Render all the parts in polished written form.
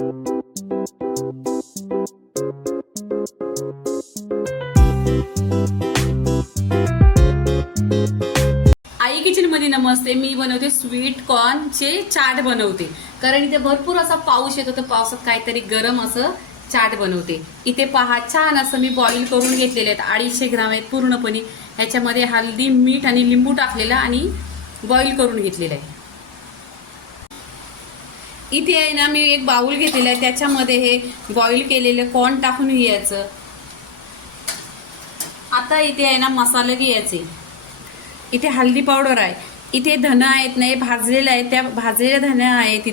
आई kitchen मध्ये नमस्ते. मी बनवते sweet कॉर्नचे chaat बनवते, कारण इथे भरपूर असा पाऊस येतो, तर पावसात काहीतरी गरम असं चाट बनवते. इथे पहा, छान असं मी बॉईल करून घेतलेले आहेत. 250 ग्राम आहेत पूर्णपणे. ह्याच्यामध्ये हळदी, मीठ आणि लिंबू टाकलेला आणि बॉईल करून घेतलेलं आहे. इथे आहे ना, मी एक बाउल घेतलेला आहे, त्याच्यामध्ये हे बॉईल केलेले कॉर्न टाकून घ्यायचं. आता इथे आहे ना मसाले घ्यायचे. इथे हल्दी पावडर आहे, इथे धन आहेत ना, भाजलेले आहेत, त्या भाजलेल्या धने आहेत.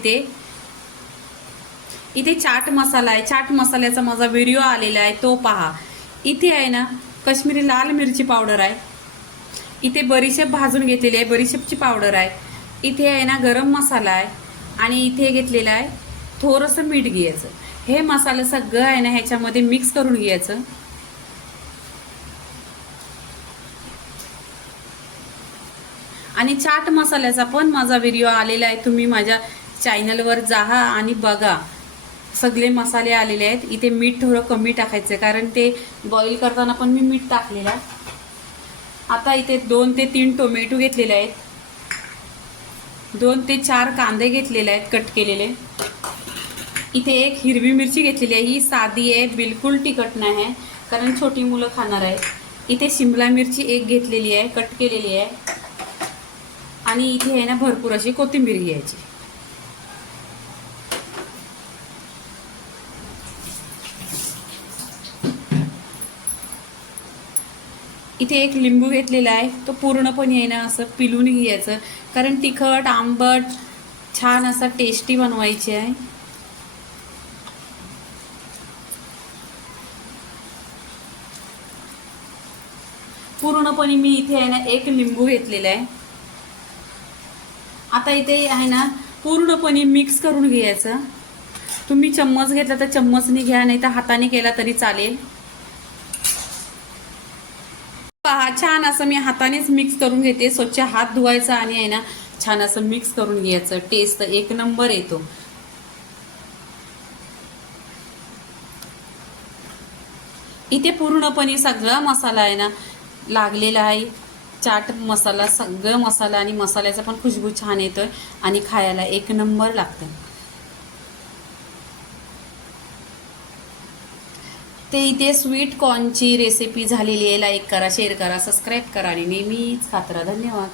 इथे चाट मसाला आहे. चाट मसाल्याचा माझा व्हिडिओ आलेला आहे, तो पहा. इथे आहे ना काश्मीरी लाल मिरची पावडर आहे. इथे बडीशेप भाजून घेतलेली आहे, बडीशेपची पावडर आहे. इथे आहे ना गरम मसाला आहे, आणि इथे घेतलेला आहे थोडंसं मीठ घ्यायचं. हे मसाला सगळं आहे ना ह्याच्यामध्ये मिक्स करून घ्यायचं. आणि चाट मसाल्याचा पण माझा व्हिडिओ आलेला आहे, तुम्ही माझ्या चॅनलवर जा आणि बघा. सगळे मसाले आलेले आहेत. इथे मीठ थोडं कमी टाकायचं, कारण ते बॉईल करताना पण मी मीठ टाकलेलं आहे. आता इथे 2 ते 3 टोमॅटो घेतलेले आहेत. 2 ते 4 कांदे घेतलेले आहेत कट केलेले. इथे एक हिरवी मिरची घेतलेली आहे, ही साधी आहे, बिलकुल तिखट नाही आहे, कारण छोटी मुलं खाणार आहेत. इथे शिमला मिरची एक घेतलेली आहे, कट केलेली आहे. आणि इथे आहे ना भरपूर अशी कोथिंबीर घ्यायची. इथे एक लिंबू घेतलेला आहे, तो पूर्णपणे आहे ना असं पिळून घ्यायचं, कारण तिखट आंबट छान असं टेस्टी बनवायचे आहे. पूर्णपणे मी इथे आहे ना एक लिंबू घेतलेला आहे. आता इथे आहे ना पूर्णपणे मिक्स करून घ्यायचं. तुम्ही चम्मच घेतला तर चम्मचने घ्या, नाही तर हाताने केला तरी चालेल. पहा, छान असं मी हातानेच मिक्स करून घेते. स्वच्छ हात धुवायचा आणि आहे ना छान असं मिक्स करून घ्यायचं. टेस्ट एक नंबर येतो. इथे पूर्णपणे सगळा मसाला आहे ना लागलेला आहे. चाट मसाला, सगळं मसाला, आणि मसाल्याचा पण खुशबू छान येतोय आणि खायला एक नंबर लागतं. ते इथे स्वीट कॉर्नची रेसिपी झालेली आहे. लाईक करा, शेअर करा, सबस्क्राईब करा आणि नेहमीच खात राहा. धन्यवाद.